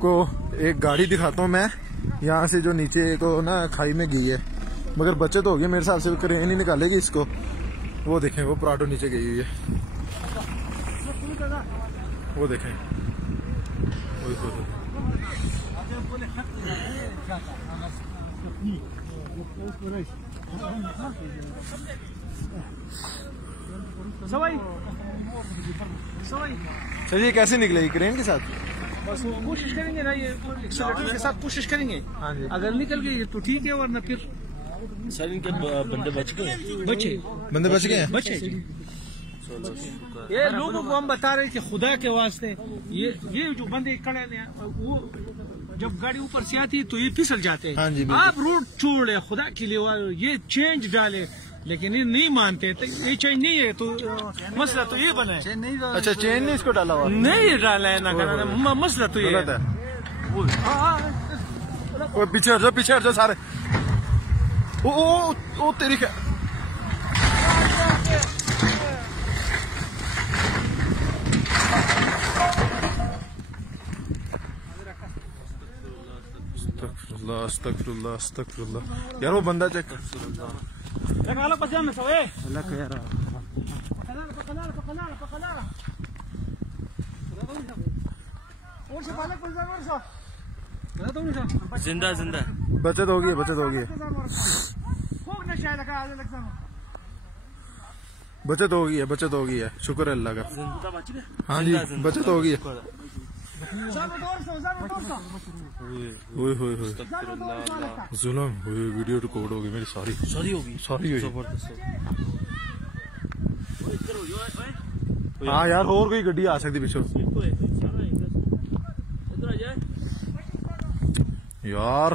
आपको एक गाड़ी दिखाता हूँ मैं, यहाँ से जो नीचे को ना खाई में गई है, मगर बचत हो गई मेरे हिसाब से, क्रेन ही निकालेगी इसको। वो देखें, वो प्राडो नीचे गई हुई है, वो देखें। चलिए, कैसे निकलेगी क्रेन के साथ? बस वो कोशिश करेंगे ना, ये एक्सीलरेटर के साथ कोशिश करेंगे। हाँ जी। अगर निकल गई तो ठीक है, वरना फिर सर इनके बंदे बच गए, बंदे बच गए हैं। बचे। ये लोगों को हम बता रहे कि खुदा के वास्ते ये जो बंदे खड़े हैं, वो जब गाड़ी ऊपर से आती है तो ये फिसल जाते हैं। हाँ जी, आप रोड छोड़े खुदा के लिए, ये चेंज डाले, लेकिन ये नहीं मानते। तो ये चेंज नहीं है तो मसला तो ये बना है। अच्छा, चेन नहीं इसको डाला हुआ? नहीं डाला है ना, मसला तो ये गलत है। वो पीछे हट जाओ सारे। ओ तेरी क्या, अस्तगफिरुल्लाह। यार वो बंदा चेक जिंदा बचत होगी। बचत होगी है, शुक्र है अल्लाह का। हाँ जी, बचत होगी है। जुल्म हुई, वीडियो रिकॉर्ड होगी मेरी, सारी होगी। हाँ यार, और कोई गड्डी आ सकती पिछो यार।